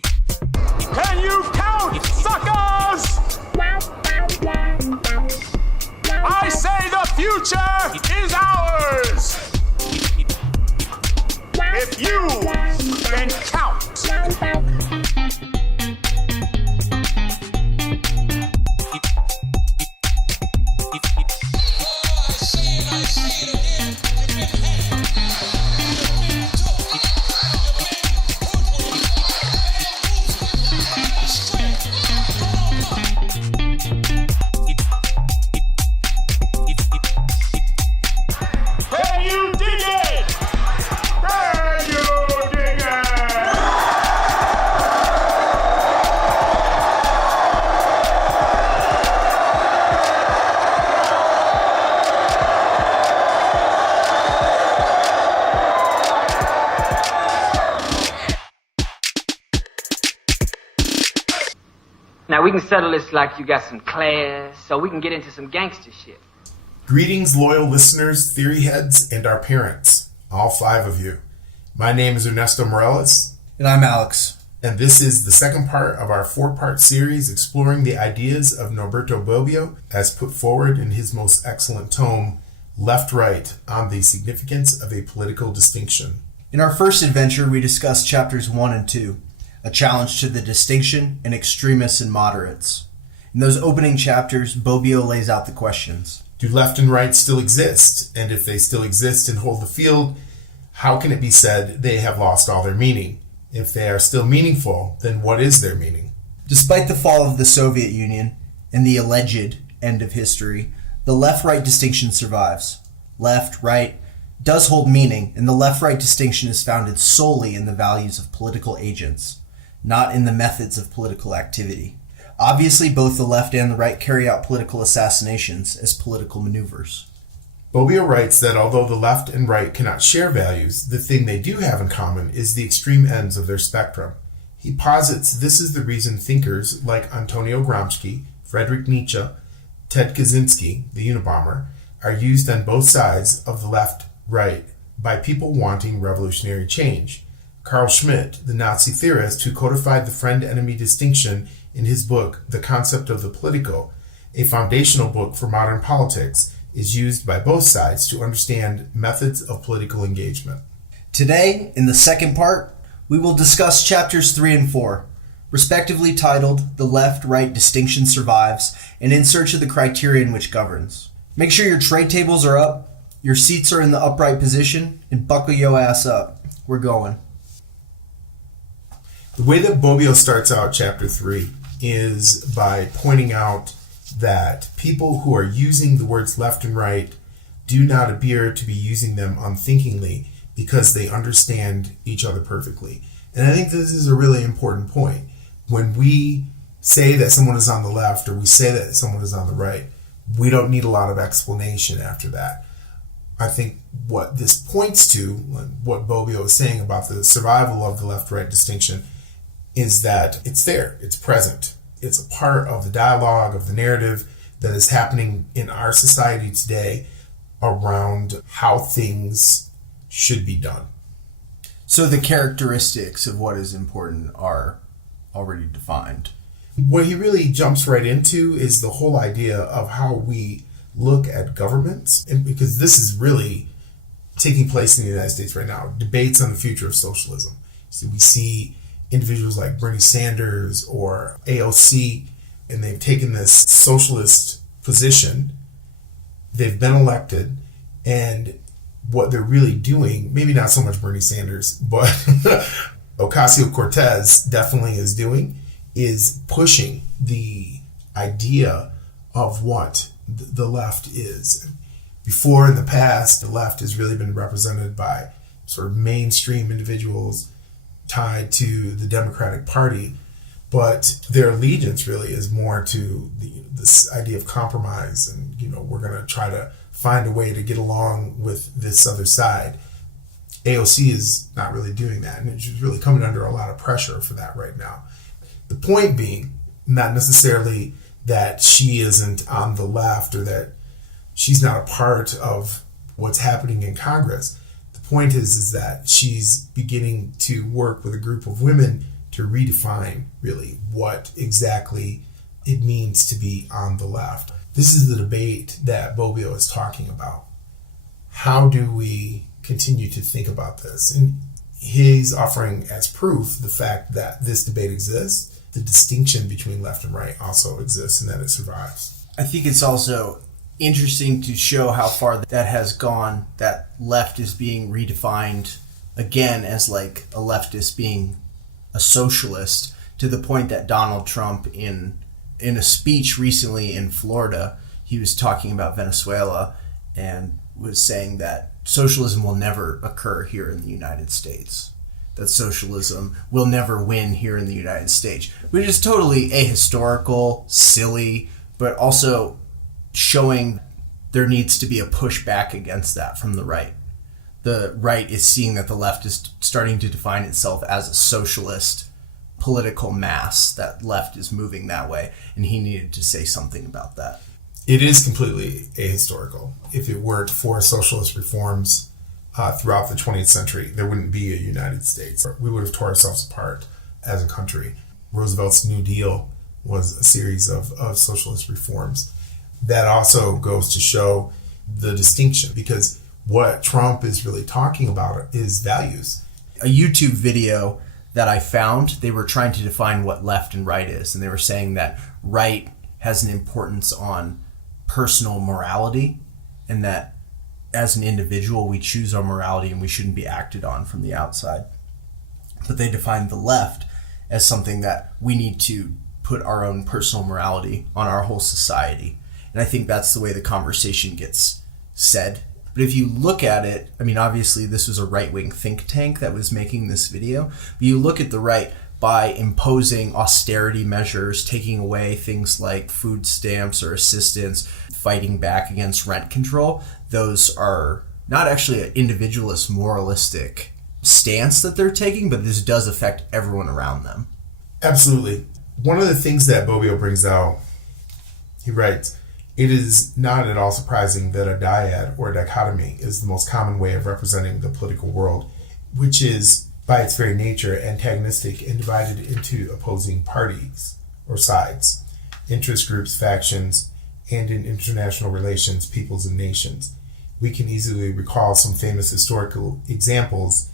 Can you count, suckers? I say the future is ours. If you can count. Now we can settle this like you got some class, so we can get into some gangster shit. Greetings, loyal listeners, theory heads, and our parents, all 5 of you. My name is Ernesto Mireles. And I'm Alex. And this is the second part of our 4-part series exploring the ideas of Norberto Bobbio as put forward in his most excellent tome, Left-Right, on the Significance of a Political Distinction. In our first adventure, we discussed chapters 1 and 2, a challenge to the distinction in extremists and moderates. In those opening chapters, Bobbio lays out the questions. Do left and right still exist? And if they still exist and hold the field, how can it be said they have lost all their meaning? If they are still meaningful, then what is their meaning? Despite the fall of the Soviet Union and the alleged end of history, the left-right distinction survives. Left-right does hold meaning, and the left-right distinction is founded solely in the values of political agents, not in the methods of political activity. Obviously, both the left and the right carry out political assassinations as political maneuvers. Bobbio writes that although the left and right cannot share values, the thing they do have in common is the extreme ends of their spectrum. He posits this is the reason thinkers like Antonio Gramsci, Friedrich Nietzsche, Ted Kaczynski, the Unabomber, are used on both sides of the left-right by people wanting revolutionary change. Carl Schmitt, the Nazi theorist who codified the friend-enemy distinction in his book, The Concept of the Political, a foundational book for modern politics, is used by both sides to understand methods of political engagement. Today, in the second part, we will discuss chapters 3 and 4, respectively titled The Left-Right Distinction Survives and In Search of the Criterion Which Governs. Make sure your tray tables are up, your seats are in the upright position, and buckle your ass up. We're going. The way that Bobbio starts out chapter 3 is by pointing out that people who are using the words left and right do not appear to be using them unthinkingly because they understand each other perfectly. And I think this is a really important point. When we say that someone is on the left or we say that someone is on the right, we don't need a lot of explanation after that. I think what this points to, what Bobbio is saying about the survival of the left-right distinction, is that it's there, it's present. It's a part of the dialogue, of the narrative that is happening in our society today around how things should be done. So the characteristics of what is important are already defined. What he really jumps right into is the whole idea of how we look at governments, and because this is really taking place in the United States right now, debates on the future of socialism. So we see individuals like Bernie Sanders or AOC, and they've taken this socialist position. They've been elected, and what they're really doing, maybe not so much Bernie Sanders, but Ocasio-Cortez definitely is doing, is pushing the idea of what the left is. Before, in the past, the left has really been represented by sort of mainstream individuals tied to the Democratic Party, but their allegiance really is more to this idea of compromise, and we're going to try to find a way to get along with this other side. AOC is not really doing that, and she's really coming under a lot of pressure for that right now. The point being, not necessarily that she isn't on the left or that she's not a part of what's happening in Congress. The point is that she's beginning to work with a group of women to redefine really what exactly it means to be on the left. This is the debate that Bobbio is talking about. How do we continue to think about this? And he's offering as proof the fact that this debate exists. The distinction between left and right also exists and that it survives. I think it's also interesting to show how far that has gone, that left is being redefined again as like a leftist being a socialist, to the point that Donald Trump in a speech recently in Florida, he was talking about Venezuela and was saying that socialism will never occur here in the United States, that socialism will never win here in the United States, which is totally ahistorical, silly, but also showing there needs to be a pushback against that from the right. The right is seeing that the left is starting to define itself as a socialist political mass, that left is moving that way, and he needed to say something about that. It is completely ahistorical. If it weren't for socialist reforms throughout the 20th century, there wouldn't be a United States. We would have tore ourselves apart as a country. Roosevelt's New Deal was a series of socialist reforms. That also goes to show the distinction, because what Trump is really talking about is values. A YouTube video that I found, they were trying to define what left and right is, and they were saying that right has an importance on personal morality, and that as an individual we choose our morality and we shouldn't be acted on from the outside. But they defined the left as something that we need to put our own personal morality on our whole society. And I think that's the way the conversation gets said. But if you look at it, I mean, obviously this was a right-wing think tank that was making this video. But you look at the right, by imposing austerity measures, taking away things like food stamps or assistance, fighting back against rent control, those are not actually an individualist, moralistic stance that they're taking, but this does affect everyone around them. Absolutely. One of the things that Bobbio brings out, he writes, "It is not at all surprising that a dyad or dichotomy is the most common way of representing the political world, which is by its very nature antagonistic and divided into opposing parties or sides, interest groups, factions, and in international relations, peoples and nations. We can easily recall some famous historical examples: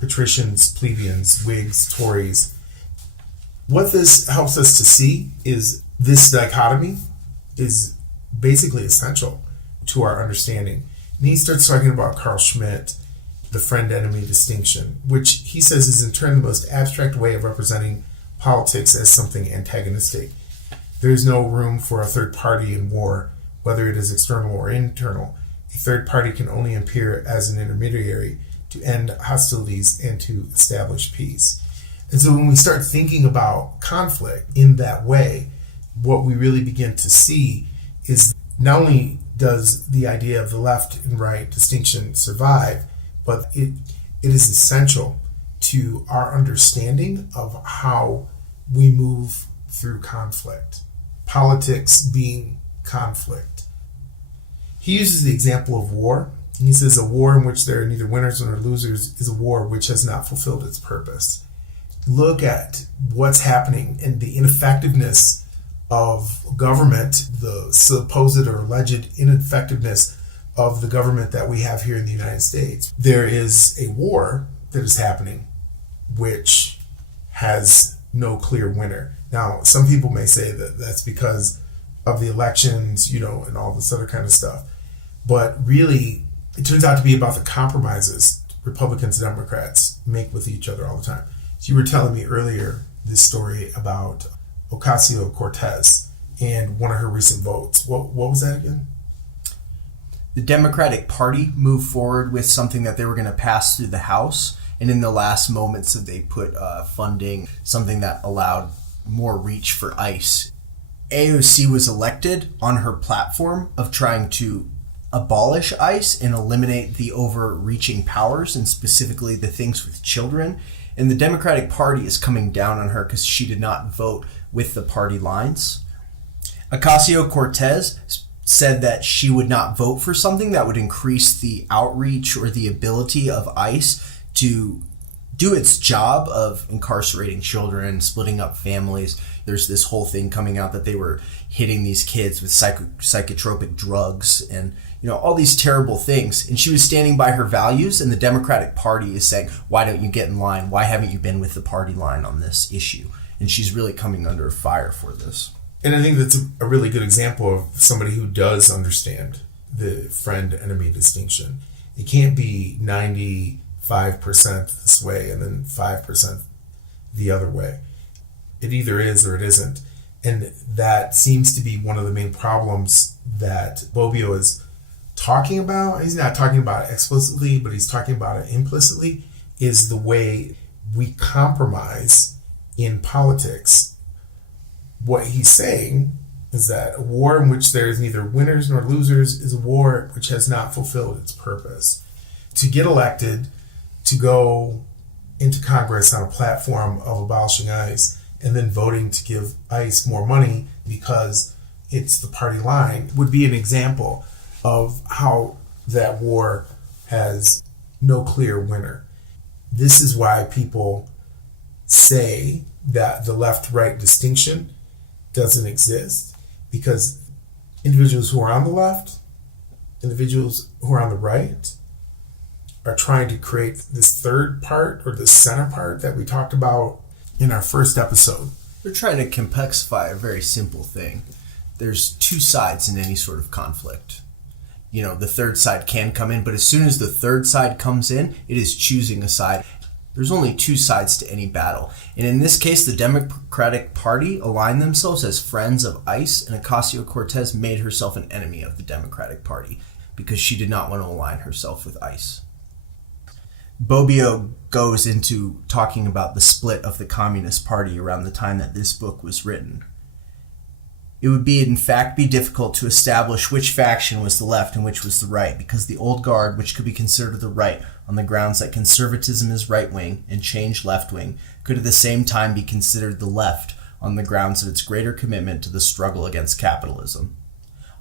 patricians, plebeians, Whigs, Tories." What this helps us to see is this dichotomy is basically essential to our understanding. And he starts talking about Carl Schmitt, the friend-enemy distinction, which he says is in turn the most abstract way of representing politics as something antagonistic. There is no room for a third party in war, whether it is external or internal. A third party can only appear as an intermediary to end hostilities and to establish peace. And so when we start thinking about conflict in that way, what we really begin to see is not only does the idea of the left and right distinction survive, but it is essential to our understanding of how we move through conflict. Politics being conflict. He uses the example of war, and he says a war in which there are neither winners nor losers is a war which has not fulfilled its purpose. Look at what's happening and the ineffectiveness of government, the supposed or alleged ineffectiveness of the government that we have here in the United States. There is a war that is happening which has no clear winner. Now, some people may say that that's because of the elections, and all this other kind of stuff. But really, it turns out to be about the compromises Republicans and Democrats make with each other all the time. So you were telling me earlier this story about Ocasio-Cortez and one of her recent votes. What was that again? The Democratic Party moved forward with something that they were going to pass through the House, and in the last moments they put funding, something that allowed more reach for ICE. AOC was elected on her platform of trying to abolish ICE and eliminate the overreaching powers, and specifically the things with children. And the Democratic Party is coming down on her because she did not vote with the party lines. Ocasio-Cortez said that she would not vote for something that would increase the outreach or the ability of ICE to do its job of incarcerating children, splitting up families. There's this whole thing coming out that they were hitting these kids with psychotropic drugs and, all these terrible things. And she was standing by her values, and the Democratic Party is saying, why don't you get in line? Why haven't you been with the party line on this issue? And she's really coming under fire for this. And I think that's a really good example of somebody who does understand the friend-enemy distinction. It can't be 95% this way and then 5% the other way. It either is or it isn't. And that seems to be one of the main problems that Bobbio is talking about. He's not talking about it explicitly, but he's talking about it implicitly, is the way we compromise in politics. What he's saying is that a war in which there is neither winners nor losers is a war which has not fulfilled its purpose. To get elected, to go into Congress on a platform of abolishing ICE, and then voting to give ICE more money because it's the party line would be an example of how that war has no clear winner. This is why people say that the left-right distinction doesn't exist, because individuals who are on the left, individuals who are on the right, are trying to create this third part or the center part that we talked about in our first episode. They're trying to complexify a very simple thing. There's two sides in any sort of conflict. The third side can come in, but as soon as the third side comes in, it is choosing a side. There's only two sides to any battle. And in this case, the Democratic Party aligned themselves as friends of ICE, and Ocasio-Cortez made herself an enemy of the Democratic Party because she did not want to align herself with ICE. Bobbio goes into talking about the split of the Communist Party around the time that this book was written. It would in fact be difficult to establish which faction was the left and which was the right, because the old guard, which could be considered the right on the grounds that conservatism is right-wing and change left-wing, could at the same time be considered the left on the grounds of its greater commitment to the struggle against capitalism.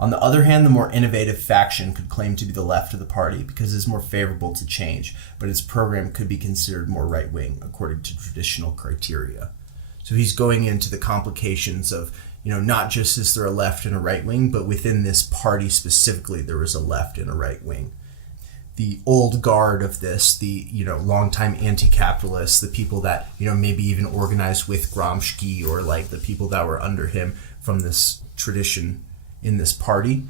On the other hand, the more innovative faction could claim to be the left of the party because it is more favorable to change, but its program could be considered more right-wing according to traditional criteria. So he's going into the complications of, not just is there a left and a right wing, but within this party specifically, there is a left and a right wing. The old guard of this, the, longtime anti-capitalists, the people that, maybe even organized with Gramsci or like the people that were under him from this tradition in this party,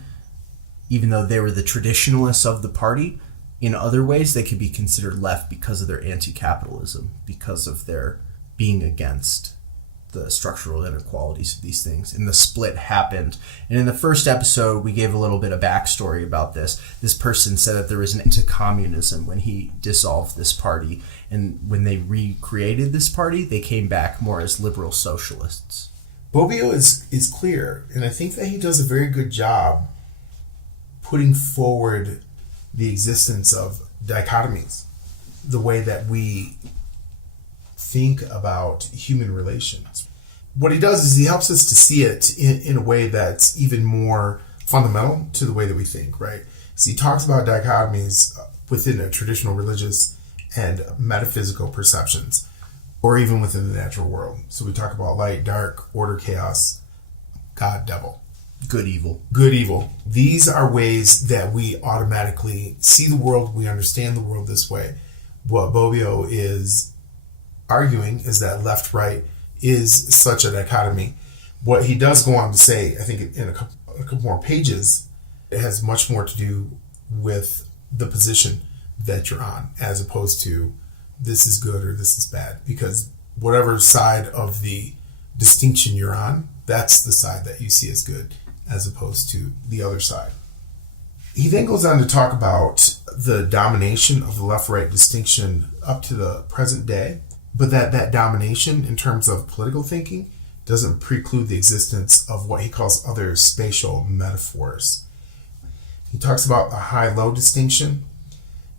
even though they were the traditionalists of the party, in other ways they could be considered left because of their anti-capitalism, because of their being against the structural inequalities of these things. And the split happened. And in the first episode, we gave a little bit of backstory about this. This person said that there was an end to communism when he dissolved this party. And when they recreated this party, they came back more as liberal socialists. Bobbio is clear, and I think that he does a very good job putting forward the existence of dichotomies, the way that we think about human relations. What he does is he helps us to see it in a way that's even more fundamental to the way that we think, right? So he talks about dichotomies within a traditional religious and metaphysical perceptions, or even within the natural world. So we talk about light, dark, order, chaos, God, devil. Good, evil. Good, evil. These are ways that we automatically see the world, we understand the world this way. What Bobbio is arguing is that left-right is such a dichotomy. What he does go on to say, I think in a couple more pages, it has much more to do with the position that you're on, as opposed to this is good or this is bad. Because whatever side of the distinction you're on, that's the side that you see as good, as opposed to the other side. He then goes on to talk about the domination of the left-right distinction up to the present day, but that domination in terms of political thinking doesn't preclude the existence of what he calls other spatial metaphors. He talks about the high-low distinction,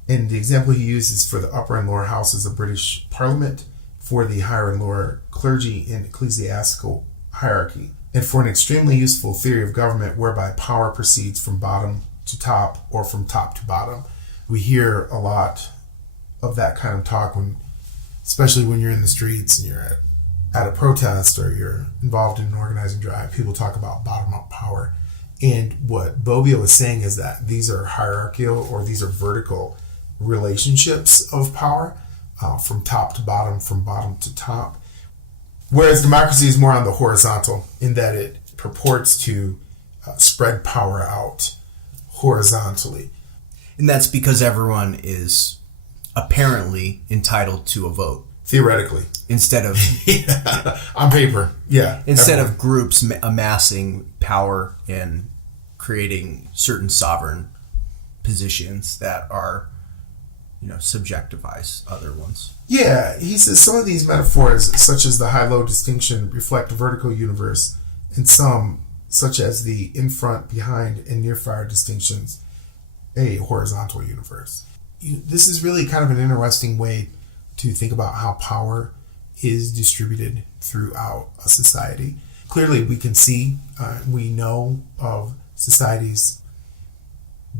and the example he uses for the upper and lower houses of British Parliament, for the higher and lower clergy in ecclesiastical hierarchy, and for an extremely useful theory of government whereby power proceeds from bottom to top or from top to bottom. We hear a lot of that kind of talk when especially when you're in the streets and you're at a protest or you're involved in an organizing drive, people talk about bottom-up power. And what Bobbio is saying is that these are hierarchical or these are vertical relationships of power, from top to bottom, from bottom to top. Whereas democracy is more on the horizontal in that it purports to spread power out horizontally. And that's because everyone is apparently entitled to a vote. Theoretically. Instead of... Yeah, on paper, yeah. Instead everyone. of groups amassing power and creating certain sovereign positions that are, subjectivize other ones. Yeah, he says some of these metaphors, such as the high-low distinction, reflect a vertical universe, and some, such as the in-front, behind, and near-fire distinctions, a horizontal universe. This is really kind of an interesting way to think about how power is distributed throughout a society. Clearly, we can see, we know of societies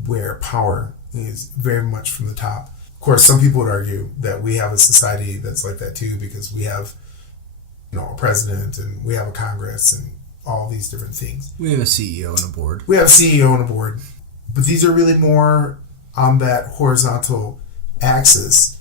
where power is very much from the top. Of course, some people would argue that we have a society that's like that too, because we have, a president and we have a Congress and all these different things. We have a CEO and a board. We have a CEO and a board. But these are really more on that horizontal axis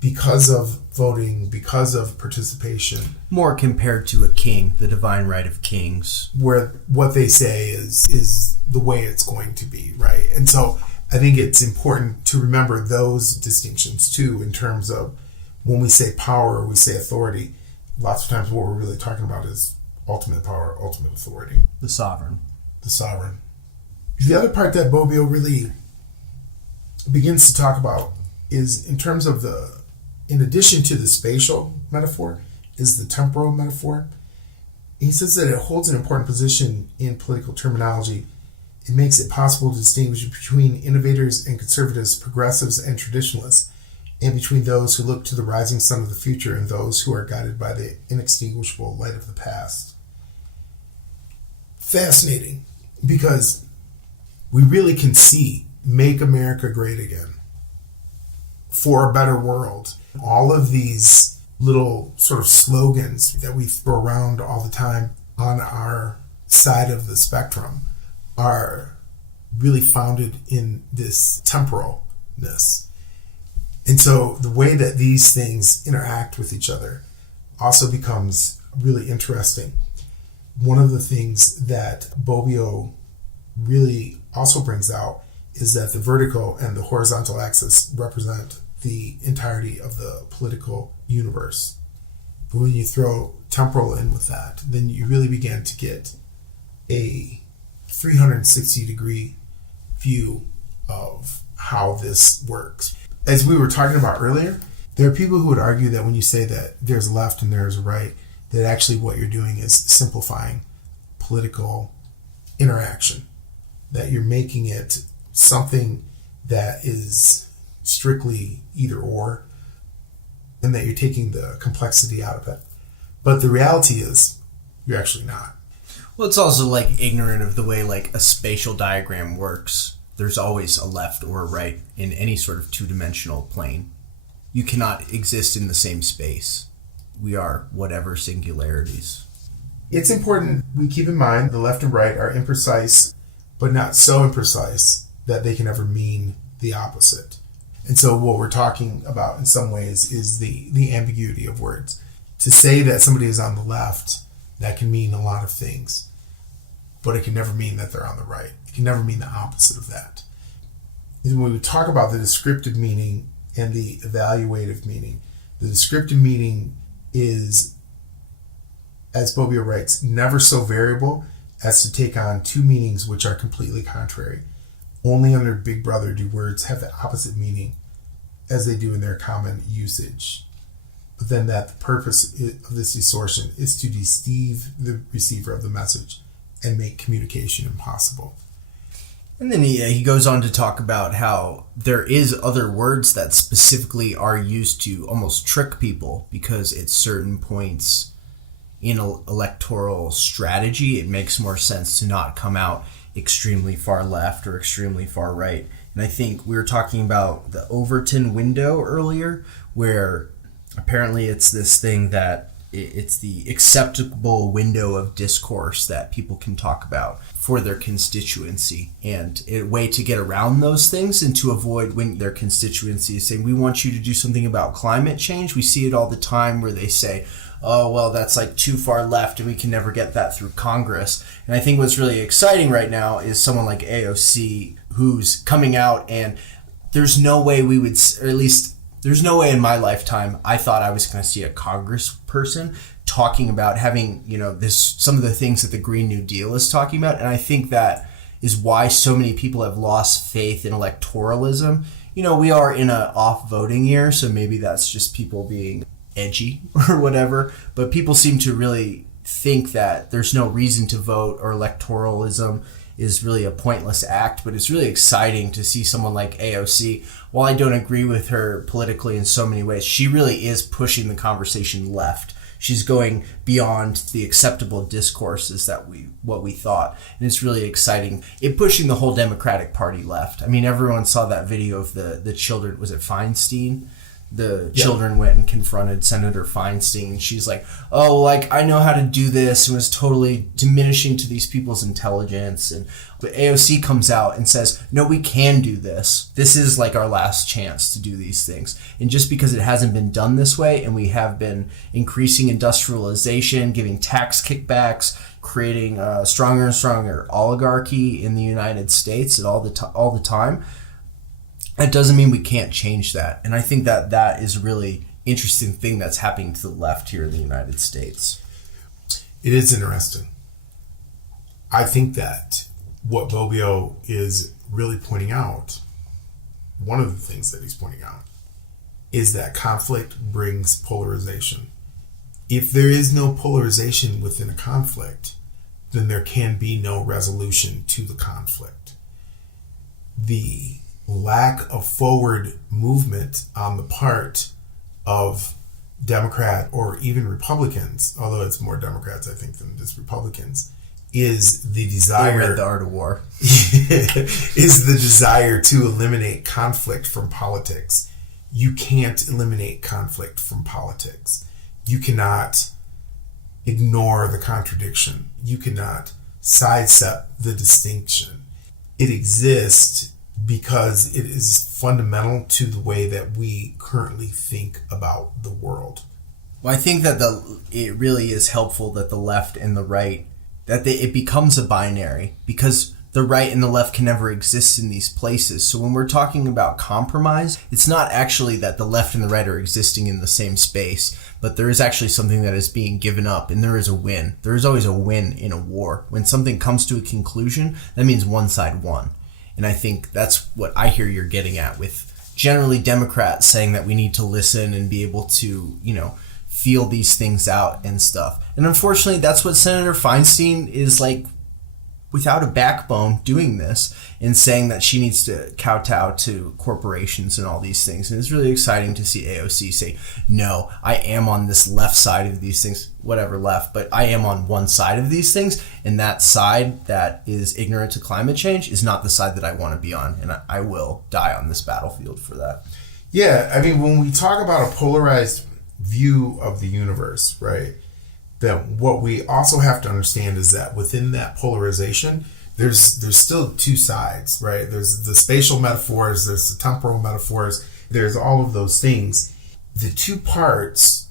because of voting, because of participation. More compared to a king, the divine right of kings. Where what they say is the way it's going to be, right? And so I think it's important to remember those distinctions too, in terms of when we say power or we say authority, lots of times what we're really talking about is ultimate power, ultimate authority. The sovereign. The sovereign. The other part that Bobbio really begins to talk about is in terms of in addition to the spatial metaphor, is the temporal metaphor. He says that it holds an important position in political terminology. It makes it possible to distinguish between innovators and conservatives, progressives and traditionalists, and between those who look to the rising sun of the future and those who are guided by the inextinguishable light of the past. Fascinating, because we really can see Make America Great Again, For a Better World. All of these little sort of slogans that we throw around all the time on our side of the spectrum are really founded in this temporalness. And so the way that these things interact with each other also becomes really interesting. One of the things that Bobbio really also brings out is that the vertical and the horizontal axis represent the entirety of the political universe. But when you throw temporal in with that, then you really begin to get a 360-degree view of how this works. As we were talking about earlier, there are people who would argue that when you say that there's a left and there's a right, that actually what you're doing is simplifying political interaction, that you're making it something that is strictly either or, and that you're taking the complexity out of it. But the reality is, you're actually not. Well, it's also ignorant of the way a spatial diagram works. There's always a left or a right in any sort of two-dimensional plane. You cannot exist in the same space. We are whatever singularities. It's important we keep in mind the left and right are imprecise, but not so imprecise that they can ever mean the opposite. And so what we're talking about in some ways is the ambiguity of words. To say that somebody is on the left, that can mean a lot of things, but it can never mean that they're on the right. It can never mean the opposite of that. And when we talk about the descriptive meaning and the evaluative meaning, the descriptive meaning is, as Bobbio writes, never so variable as to take on two meanings which are completely contrary. Only under Big Brother do words have the opposite meaning as they do in their common usage. But then that the purpose of this distortion is to deceive the receiver of the message and make communication impossible. And then he goes on to talk about how there is other words that specifically are used to almost trick people, because at certain points in electoral strategy, it makes more sense to not come out extremely far left or extremely far right. And I think we were talking about the Overton window earlier, where Apparently it's this thing that it's the acceptable window of discourse that people can talk about for their constituency, and a way to get around those things and to avoid when their constituency is saying, we want you to do something about climate change. We see it all the time where they say, oh, well, that's like too far left and we can never get that through Congress. And I think what's really exciting right now is someone like AOC who's coming out, and there's no way we would, or at least there's no way in my lifetime I thought I was going to see a congressperson talking about having, some of the things that the Green New Deal is talking about. And I think that is why so many people have lost faith in electoralism. We are in an off voting year, so maybe that's just people being edgy or whatever. But people seem to really think that there's no reason to vote, or electoralism is really a pointless act. But it's really exciting to see someone like AOC. While I don't agree with her politically in so many ways, she really is pushing the conversation left. She's going beyond the acceptable discourses that what we thought. And it's really exciting. It pushing the whole Democratic Party left. I mean, everyone saw that video of the children. Was it Feinstein? The children went and confronted Senator Feinstein, and she's like, oh, like, I know how to do this, and was totally diminishing to these people's intelligence. But AOC comes out and says, no, we can do this. This is like our last chance to do these things. And just because it hasn't been done this way, and we have been increasing industrialization, giving tax kickbacks, creating a stronger and stronger oligarchy in the United States all the time, that doesn't mean we can't change that. And I think that is a really interesting thing that's happening to the left here in the United States. It is interesting. I think that what Bobbio is really pointing out, one of the things that he's pointing out, is that conflict brings polarization. If there is no polarization within a conflict, then there can be no resolution to the conflict. The lack of forward movement on the part of Democrat or even Republicans, although it's more Democrats, I think, than just Republicans, is the desire... They read The Art of War. is the desire to eliminate conflict from politics. You can't eliminate conflict from politics. You cannot ignore the contradiction. You cannot sidestep the distinction. It exists because it is fundamental to the way that we currently think about the world. Well, I think that it really is helpful that the left and the right, it becomes a binary, because the right and the left can never exist in these places. So when we're talking about compromise, it's not actually that the left and the right are existing in the same space, but there is actually something that is being given up, and there is a win. There is always a win in a war. When something comes to a conclusion, that means one side won. And I think that's what I hear you're getting at, with generally Democrats saying that we need to listen and be able to, feel these things out and stuff. And unfortunately, that's what Senator Feinstein is like, without a backbone, doing this and saying that she needs to kowtow to corporations and all these things. And it's really exciting to see AOC say, no, I am on this left side of these things, whatever left, but I am on one side of these things. And that side that is ignorant to climate change is not the side that I want to be on. And I will die on this battlefield for that. Yeah, I mean, when we talk about a polarized view of the universe, right? That what we also have to understand is that within that polarization, there's still two sides, right? There's the spatial metaphors, there's the temporal metaphors, there's all of those things. The two parts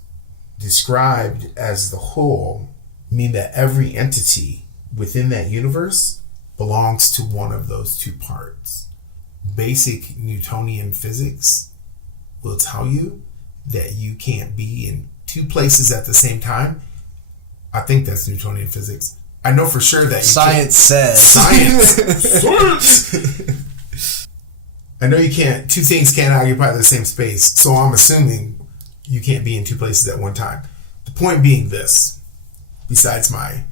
described as the whole mean that every entity within that universe belongs to one of those two parts. Basic Newtonian physics will tell you that you can't be in two places at the same time. I think that's Newtonian physics. I know for sure that science says. Science! I know you can't, two things can't occupy the same space, so I'm assuming you can't be in two places at one time. The point being this, besides my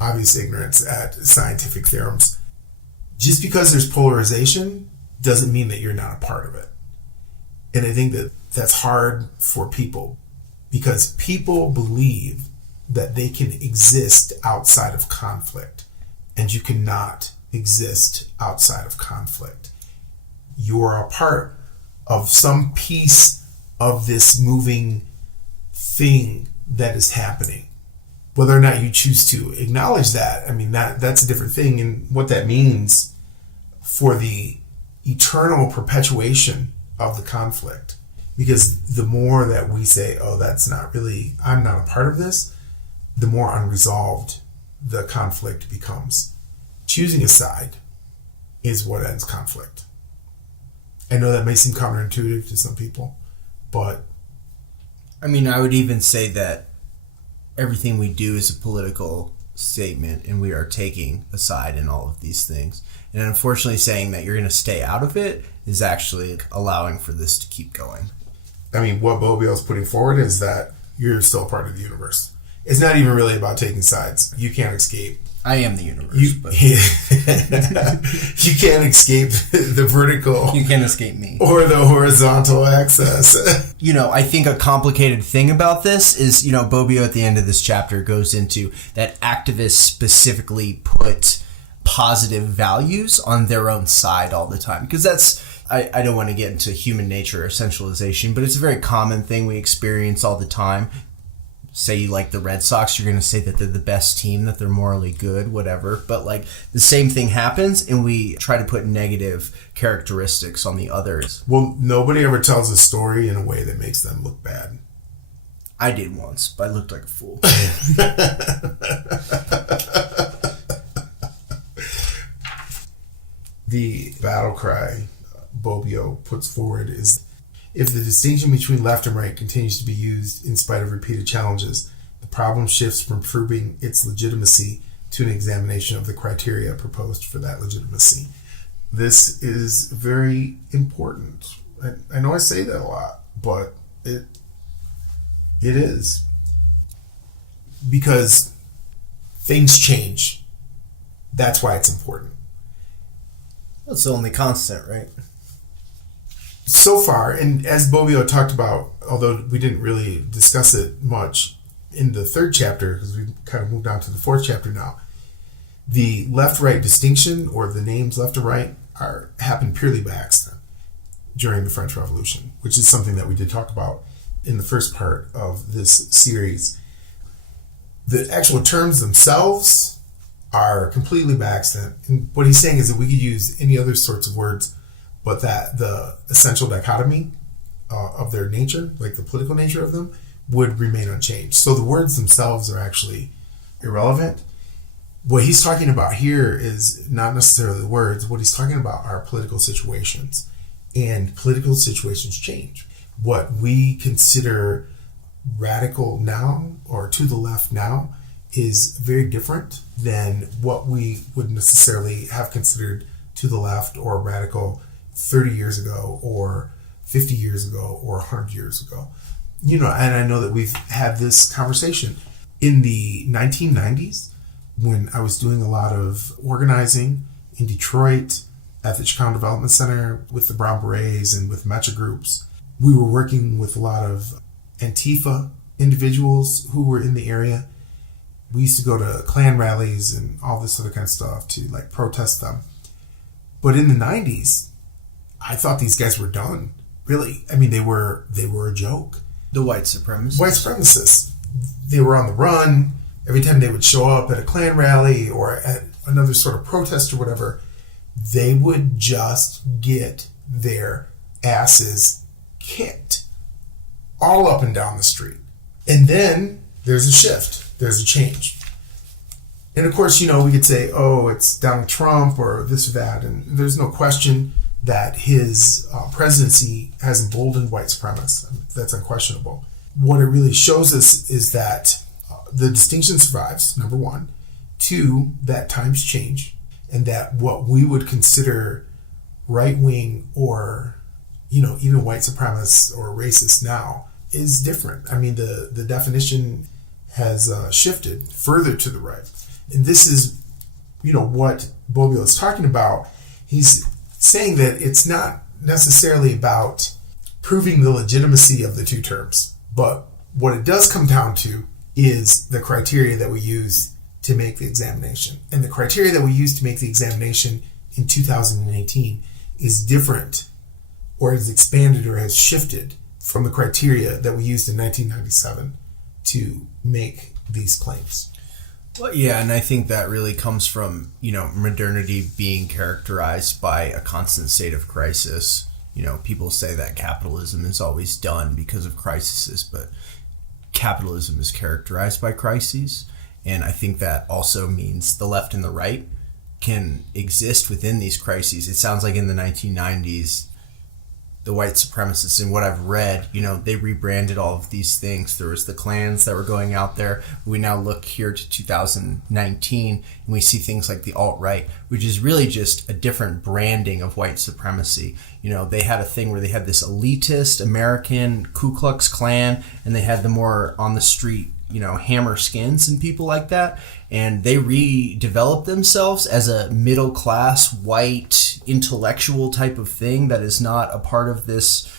obvious ignorance at scientific theorems, just because there's polarization doesn't mean that you're not a part of it. And I think that that's hard for people, because people believe that they can exist outside of conflict, and you cannot exist outside of conflict. You are a part of some piece of this moving thing that is happening. Whether or not you choose to acknowledge that, I mean, that's a different thing. And what that means for the eternal perpetuation of the conflict. Because the more that we say, oh, that's not really, I'm not a part of this, the more unresolved the conflict becomes. Choosing a side is what ends conflict. I know that may seem counterintuitive to some people, but... I mean, I would even say that everything we do is a political statement, and we are taking a side in all of these things. And unfortunately, saying that you're going to stay out of it is actually allowing for this to keep going. I mean, what Bobbio is putting forward is that you're still part of the universe. It's not even really about taking sides. You can't escape. I am the universe. But you can't escape the vertical. You can't escape me. Or the horizontal axis. I think a complicated thing about this is, Bobbio at the end of this chapter goes into that activists specifically put positive values on their own side all the time. Because that's, I don't want to get into human nature or centralization, but it's a very common thing we experience all the time. Say you like the Red Sox, you're going to say that they're the best team, that they're morally good, whatever. But the same thing happens, and we try to put negative characteristics on the others. Well, nobody ever tells a story in a way that makes them look bad. I did once, but I looked like a fool. The battle cry Bobbio puts forward is, if the distinction between left and right continues to be used in spite of repeated challenges, the problem shifts from proving its legitimacy to an examination of the criteria proposed for that legitimacy. This is very important. I know I say that a lot, but it is. Because things change. That's why it's important. That's the only constant, right? So far, and as Bobbio talked about, although we didn't really discuss it much in the third chapter, because we kind of moved on to the fourth chapter now, the left-right distinction, or the names left and right, happened purely by accident during the French Revolution, which is something that we did talk about in the first part of this series. The actual terms themselves are completely by accident. And what he's saying is that we could use any other sorts of words, but that the essential dichotomy of their nature, like the political nature of them, would remain unchanged. So the words themselves are actually irrelevant. What he's talking about here is not necessarily the words. What he's talking about are political situations. And political situations change. What we consider radical now, or to the left now, is very different than what we would necessarily have considered to the left or radical 30 years ago, or 50 years ago, or 100 years ago. And I know that we've had this conversation. In the 1990s, when I was doing a lot of organizing in Detroit at the Chicano Development Center with the Brown Berets and with Metro groups, we were working with a lot of Antifa individuals who were in the area. We used to go to Klan rallies and all this other kind of stuff to protest them. But in the 90s, I thought these guys were done. Really. I mean, they were a joke. The white supremacists. White supremacists. They were on the run. Every time they would show up at a Klan rally or at another sort of protest or whatever, they would just get their asses kicked all up and down the street. And then there's a shift. There's a change. And of course, we could say, oh, it's Donald Trump or this or that. And there's no question that his presidency has emboldened white supremacists. That's unquestionable. What it really shows us is that the distinction survives, number one. Two, that times change, and that what we would consider right-wing or, even white supremacists or racists now is different. I mean, the definition has shifted further to the right. And this is, what Bobbio is talking about. He's saying that it's not necessarily about proving the legitimacy of the two terms, but what it does come down to is the criteria that we use to make the examination. And the criteria that we use to make the examination in 2018 is different, or has expanded or has shifted from the criteria that we used in 1997 to make these claims. Well, yeah, and I think that really comes from, modernity being characterized by a constant state of crisis. People say that capitalism is always done because of crises, but capitalism is characterized by crises. And I think that also means the left and the right can exist within these crises. It sounds like in the 1990s, the white supremacists, and what I've read, they rebranded all of these things. There was the Klans that were going out there. We now look here to 2019, and we see things like the alt-right, which is really just a different branding of white supremacy. They had a thing where they had this elitist American Ku Klux Klan, and they had the more on the street, hammer skins and people like that. And they redeveloped themselves as a middle class, white, intellectual type of thing that is not a part of this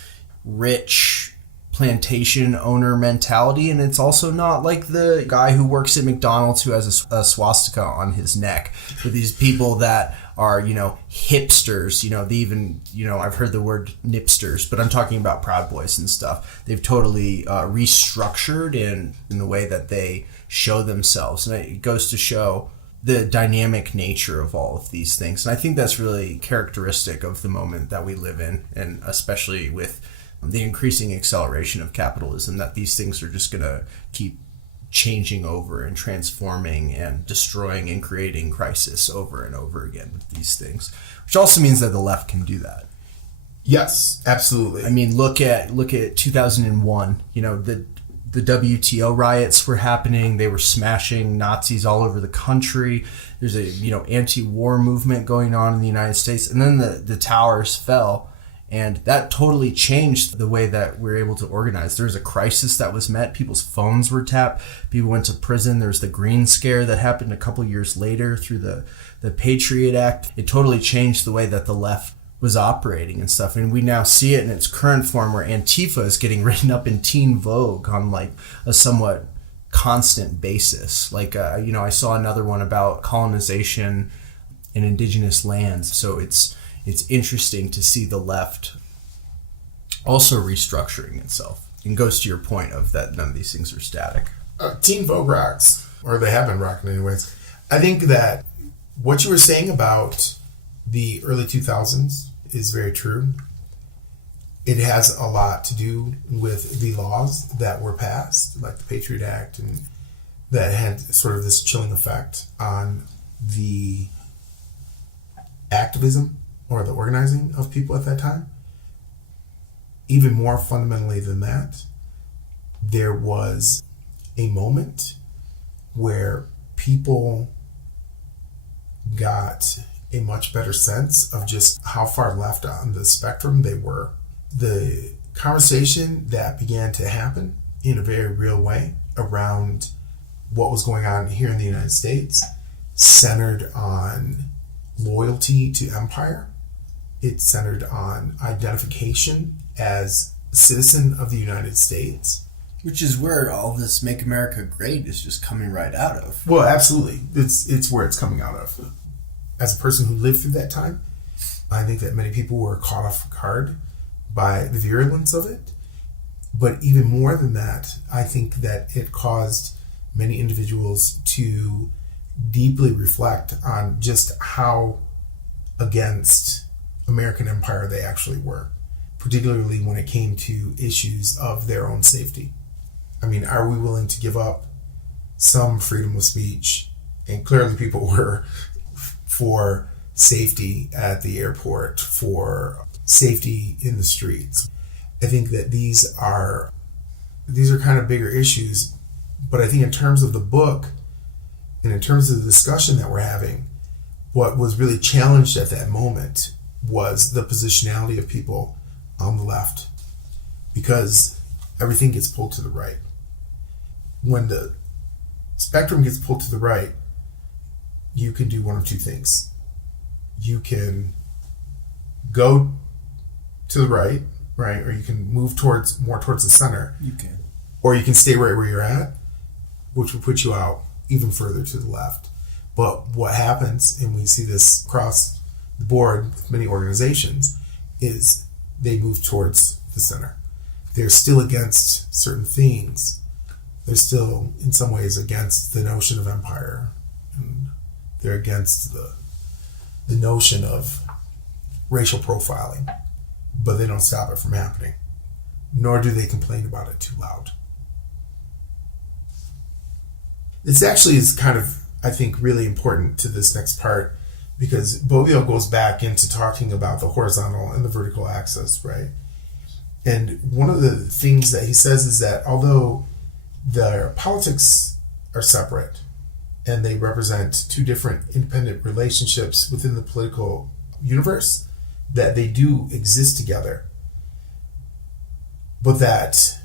rich plantation owner mentality. And it's also not like the guy who works at McDonald's who has a swastika on his neck. But these people that are, hipsters, they even, I've heard the word nipsters, but I'm talking about Proud Boys and stuff. They've totally restructured in the way that they show themselves. And it goes to show the dynamic nature of all of these things. And I think that's really characteristic of the moment that we live in, and especially with the increasing acceleration of capitalism, that these things are just going to keep changing over and transforming and destroying and creating crisis over and over again with these things, which also means that the left can do that. Yes, absolutely. I mean, look at 2001. The WTO riots were happening. They were smashing Nazis all over the country. There's a anti-war movement going on in the United States, and then the towers fell. And that totally changed the way that we're able to organize. There was a crisis that was met. People's phones were tapped. People went to prison. There was the Green Scare that happened a couple years later through the Patriot Act. It totally changed the way that the left was operating and stuff. And we now see it in its current form, where Antifa is getting written up in Teen Vogue on like a somewhat constant basis. Like, I saw another one about colonization in indigenous lands. So it's interesting to see the left also restructuring itself. And goes to your point of that none of these things are static. Teen Vogue rocks, or they have been rocking anyways. I think that what you were saying about the early 2000s is very true. It has a lot to do with the laws that were passed, like the Patriot Act, and that had sort of this chilling effect on the activism or the organizing of people at that time. Even more fundamentally than that, there was a moment where people got a much better sense of just how far left on the spectrum they were. The conversation that began to happen in a very real way around what was going on here in the United States centered on loyalty to empire. It centered on identification as a citizen of the United States. Which is where all this Make America Great is just coming right out of. Well, absolutely. It's where it's coming out of. As a person who lived through that time, I think that many people were caught off guard by the virulence of it. But even more than that, I think that it caused many individuals to deeply reflect on just how against American empire they actually were, particularly when it came to issues of their own safety. I mean, are we willing to give up some freedom of speech? And clearly people were for safety at the airport, for safety in the streets. I think that these are kind of bigger issues, but I think in terms of the book and in terms of the discussion that we're having, what was really challenged at that moment was the positionality of people on the left, because everything gets pulled to the right. When the spectrum gets pulled to the right, you can do one of two things. You can go to the right, or you can move more towards the center. You can. Or you can stay right where you're at, which will put you out even further to the left. But what happens, and we see this across the board with many organizations, is they move towards the center. they're still against certain things. They're still, in some ways, against the notion of empire. And they're against the notion of racial profiling. But they don't stop it from happening. Nor do they complain about it too loud. This actually is kind of, I think, really important to this next part, because Bobbio goes back into talking about the horizontal and the vertical axis, right? And one of the things that he says is that although their politics are separate and they represent two different independent relationships within the political universe, that they do exist together, but that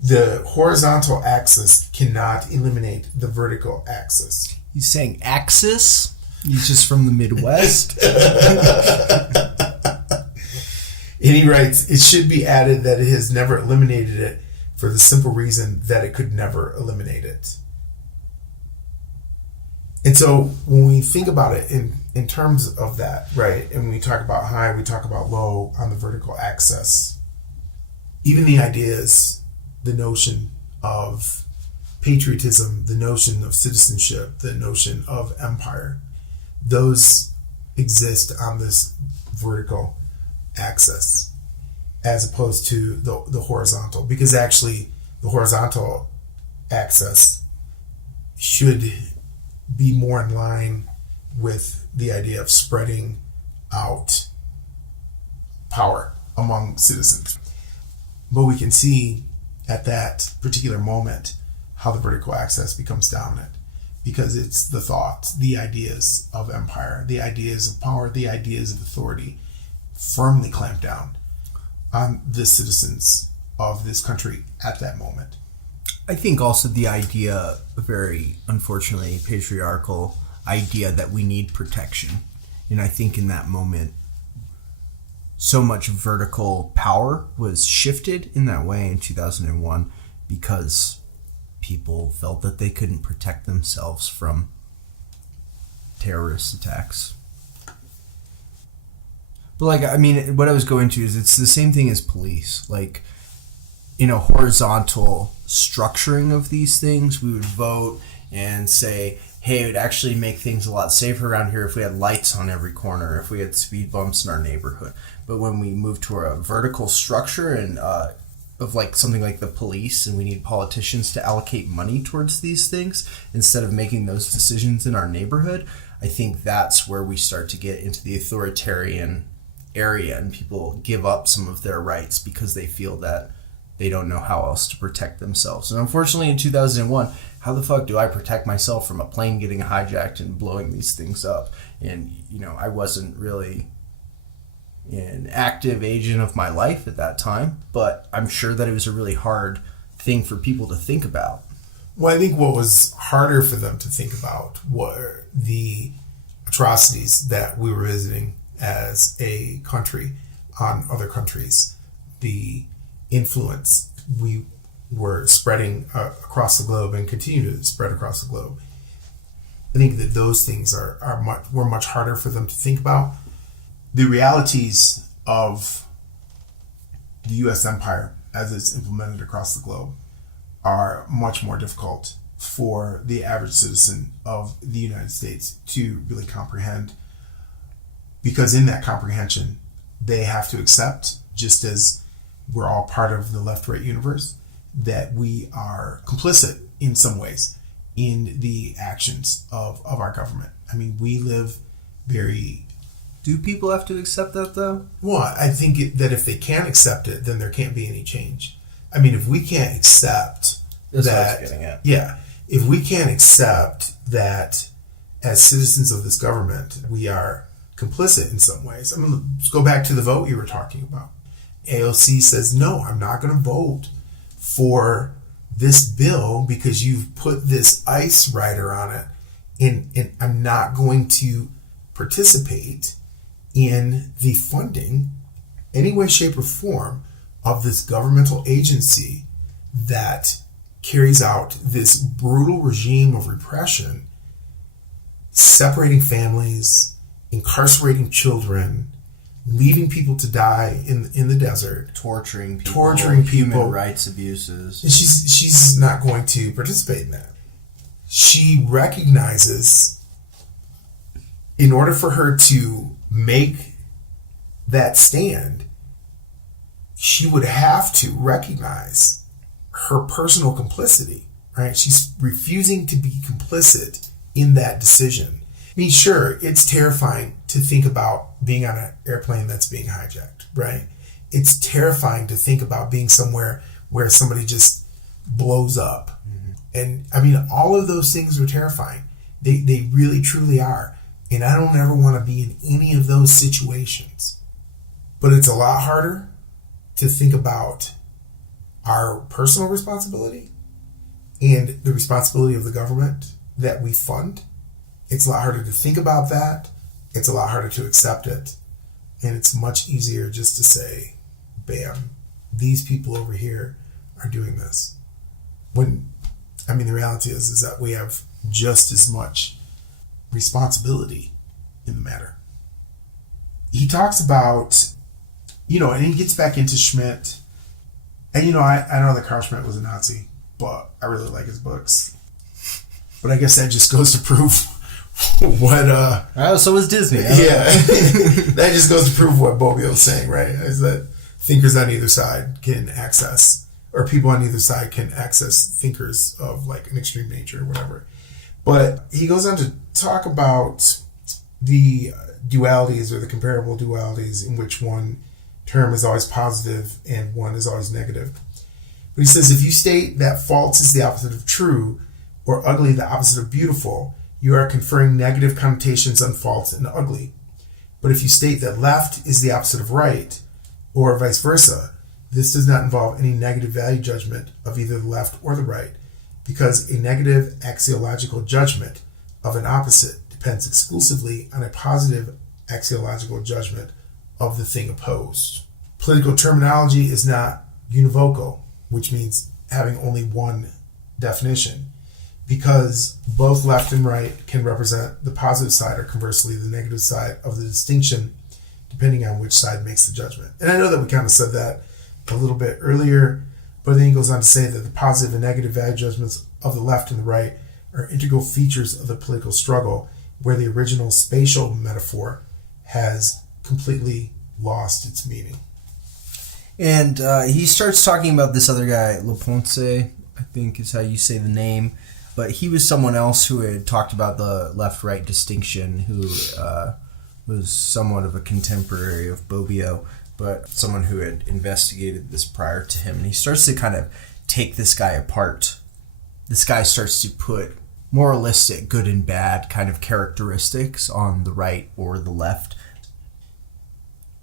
the horizontal axis cannot eliminate the vertical axis. He's saying axis? He's just from the Midwest. And he writes, it should be added that it has never eliminated it for the simple reason that it could never eliminate it. And so when we think about it in terms of that, right, and when we talk about high, we talk about low on the vertical axis, even the ideas, the notion of patriotism, the notion of citizenship, the notion of empire, those exist on this vertical axis as opposed to the horizontal, because actually the horizontal axis should be more in line with the idea of spreading out power among citizens. But we can see at that particular moment how the vertical axis becomes dominant, because it's the thoughts, the ideas of empire, the ideas of power, the ideas of authority firmly clamp down on the citizens of this country at that moment. I think also the idea, a very unfortunately patriarchal idea, that we need protection. And I think in that moment, so much vertical power was shifted in that way in 2001 because people felt that they couldn't protect themselves from terrorist attacks. But like, I mean, what I was going to is it's the same thing as police. Like, in a horizontal structuring of these things, we would vote and say, hey, it would actually make things a lot safer around here if we had lights on every corner, if we had speed bumps in our neighborhood. But when we move to a vertical structure and of like something like the police, and we need politicians to allocate money towards these things instead of making those decisions in our neighborhood, I think that's where we start to get into the authoritarian area, and people give up some of their rights because they feel that they don't know how else to protect themselves. And unfortunately in 2001, how the fuck do I protect myself from a plane getting hijacked and blowing these things up? And, you know, I wasn't really an active agent of my life at that time, but I'm sure that it was a really hard thing for people to think about. Well, I think what was harder for them to think about were the atrocities that we were visiting as a country on other countries, the influence we were spreading across the globe and continue to spread across the globe. I think that those things were much harder for them to think about. The realities of the U.S. empire as it's implemented across the globe are much more difficult for the average citizen of the United States to really comprehend, because in that comprehension, they have to accept, just as we're all part of the left-right universe, that we are complicit in some ways in the actions of our government. I mean, we live very... Do people have to accept that, though? Well, I think that if they can't accept it, then there can't be any change. I mean, if we can't accept That's that... what I was getting at. Yeah. If we can't accept that as citizens of this government, we are complicit in some ways. I mean, let's go back to the vote you were talking about. AOC says, no, I'm not going to vote for this bill because you've put this ICE rider on it, and I'm not going to participate in the funding, any way, shape, or form, of this governmental agency that carries out this brutal regime of repression, separating families, incarcerating children, leaving people to die in the desert, torturing people, human rights abuses. And she's not going to participate in that. She recognizes, in order for her to make that stand, she would have to recognize her personal complicity, right? She's refusing to be complicit in that decision. I mean, sure, it's terrifying to think about being on an airplane that's being hijacked, right? It's terrifying to think about being somewhere where somebody just blows up. And I mean, all of those things are terrifying. They really, truly are. And I don't ever want to be in any of those situations. But it's a lot harder to think about our personal responsibility and the responsibility of the government that we fund. It's a lot harder to think about that. It's a lot harder to accept it. And it's much easier just to say, bam, these people over here are doing this. When, I mean, the reality is that we have just as much responsibility in the matter. He talks about, and he gets back into Schmidt. And, I know that Carl Schmitt was a Nazi, but I really like his books. But I guess that just goes to prove what... so was Disney. Yeah. That just goes to prove what Bobbio is saying, right? Is that thinkers on either side can access, or people on either side can access thinkers of like an extreme nature or whatever. But he goes on to talk about the dualities or the comparable dualities in which one term is always positive and one is always negative. But he says, if you state that false is the opposite of true or ugly the opposite of beautiful, you are conferring negative connotations on false and ugly. But if you state that left is the opposite of right or vice versa, this does not involve any negative value judgment of either the left or the right, because a negative axiological judgment of an opposite depends exclusively on a positive axiological judgment of the thing opposed. Political terminology is not univocal, which means having only one definition, because both left and right can represent the positive side or conversely the negative side of the distinction, depending on which side makes the judgment. And I know that we kind of said that a little bit earlier, but then he goes on to say that the positive and negative value judgments of the left and the right are integral features of the political struggle, where the original spatial metaphor has completely lost its meaning. And he starts talking about this other guy, Leponce, I think is how you say the name. But he was someone else who had talked about the left-right distinction, who was somewhat of a contemporary of Bobbio, but someone who had investigated this prior to him. And he starts to kind of take this guy apart. This guy starts to put moralistic, good and bad kind of characteristics on the right or the left.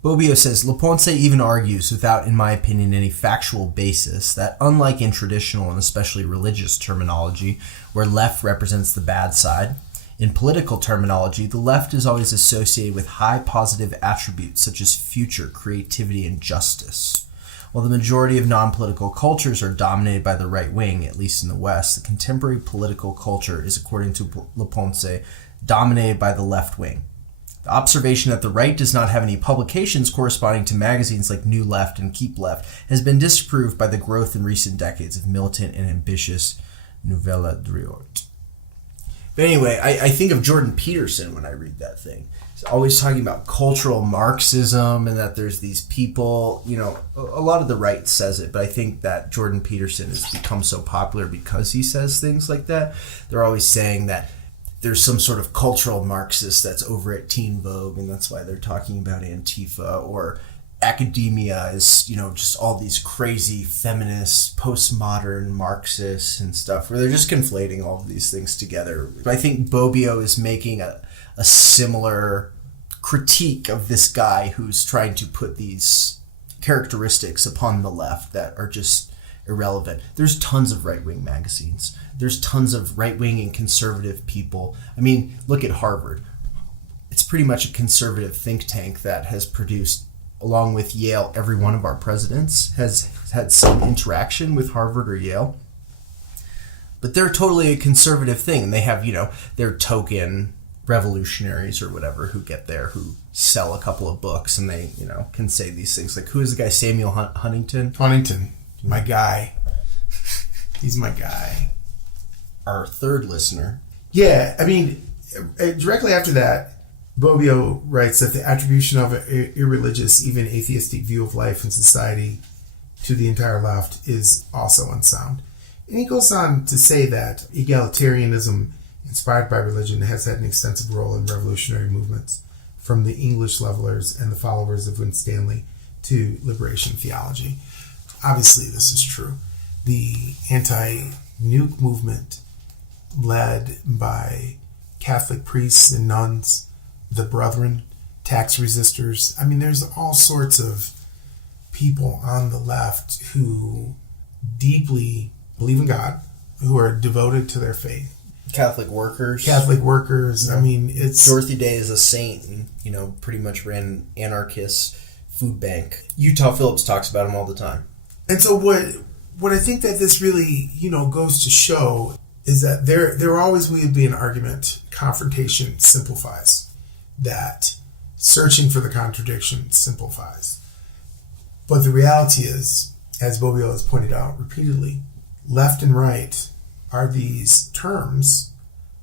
Bobbio says, Leponce even argues, without, in my opinion, any factual basis, that unlike in traditional and especially religious terminology, where left represents the bad side, in political terminology, the left is always associated with high positive attributes such as future, creativity, and justice. While the majority of non-political cultures are dominated by the right wing, at least in the West, the contemporary political culture is, according to Leponce, dominated by the left wing. The observation that the right does not have any publications corresponding to magazines like New Left and Keep Left has been disproved by the growth in recent decades of militant and ambitious Nouvelle Droite. But anyway, I think of Jordan Peterson when I read that thing. He's always talking about cultural Marxism and that there's these people, a lot of the right says it, but I think that Jordan Peterson has become so popular because he says things like that. They're always saying that there's some sort of cultural Marxist that's over at Teen Vogue, and that's why they're talking about Antifa, or academia is, just all these crazy feminist, postmodern Marxists and stuff, where they're just conflating all of these things together. But I think Bobbio is making a similar critique of this guy who's trying to put these characteristics upon the left that are just irrelevant. There's tons of right-wing magazines. There's tons of right-wing and conservative people. I mean, look at Harvard. It's pretty much a conservative think tank that has produced, along with Yale, every one of our presidents has had some interaction with Harvard or Yale. But they're totally a conservative thing. They have, their token revolutionaries or whatever who get there, who sell a couple of books, and they, can say these things. Like, who is the guy? Samuel Huntington? Huntington. My guy. He's my guy. Our third listener. Yeah, I mean, directly after that, Bobbio writes that the attribution of an irreligious, even atheistic view of life and society to the entire left is also unsound. And he goes on to say that egalitarianism inspired by religion has had an extensive role in revolutionary movements, from the English levelers and the followers of Winstanley to liberation theology. Obviously, this is true. The anti-nuke movement, led by Catholic priests and nuns, the Brethren, tax resistors. I mean, there's all sorts of people on the left who deeply believe in God, who are devoted to their faith. Catholic workers. I mean, it's... Dorothy Day is a saint and, pretty much ran an anarchist food bank. Utah Phillips talks about him all the time. And so what I think that this really, goes to show is that there always will be an argument. Confrontation simplifies. That searching for the contradiction simplifies. But the reality is, as Bobbio has pointed out repeatedly, left and right are these terms,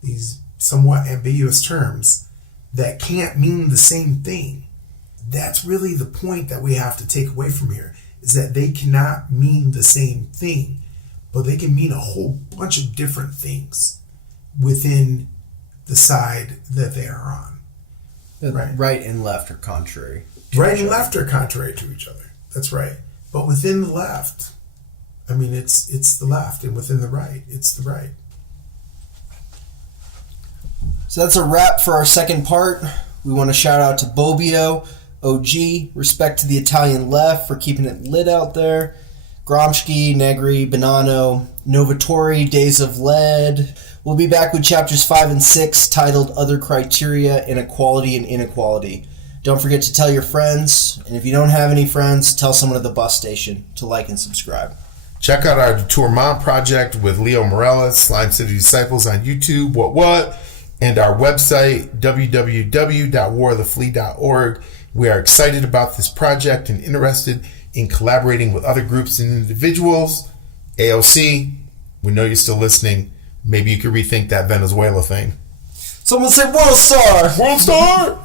these somewhat ambiguous terms, that can't mean the same thing. That's really the point that we have to take away from here, is that they cannot mean the same thing, but they can mean a whole bunch of different things within the side that they are on. Right and left are contrary. Right and left are contrary to each other. That's right. But within the left, I mean, it's the left, and within the right, it's the right. So that's a wrap for our second part. We want to shout out to Bobbio, OG, respect to the Italian left for keeping it lit out there. Gramsci, Negri, Bonanno, Novatori, Days of Lead. We'll be back with chapters 5 and 6 titled Other Criteria, Inequality and Inequality. Don't forget to tell your friends, and if you don't have any friends, tell someone at the bus station to like and subscribe. Check out our Detourment project with Leo Mireles, Slime City Disciples on YouTube, what, and our website, www.waroftheflea.org. We are excited about this project and interested in collaborating with other groups and individuals. AOC, we know you're still listening. Maybe you could rethink that Venezuela thing. Someone say World Star! World Star!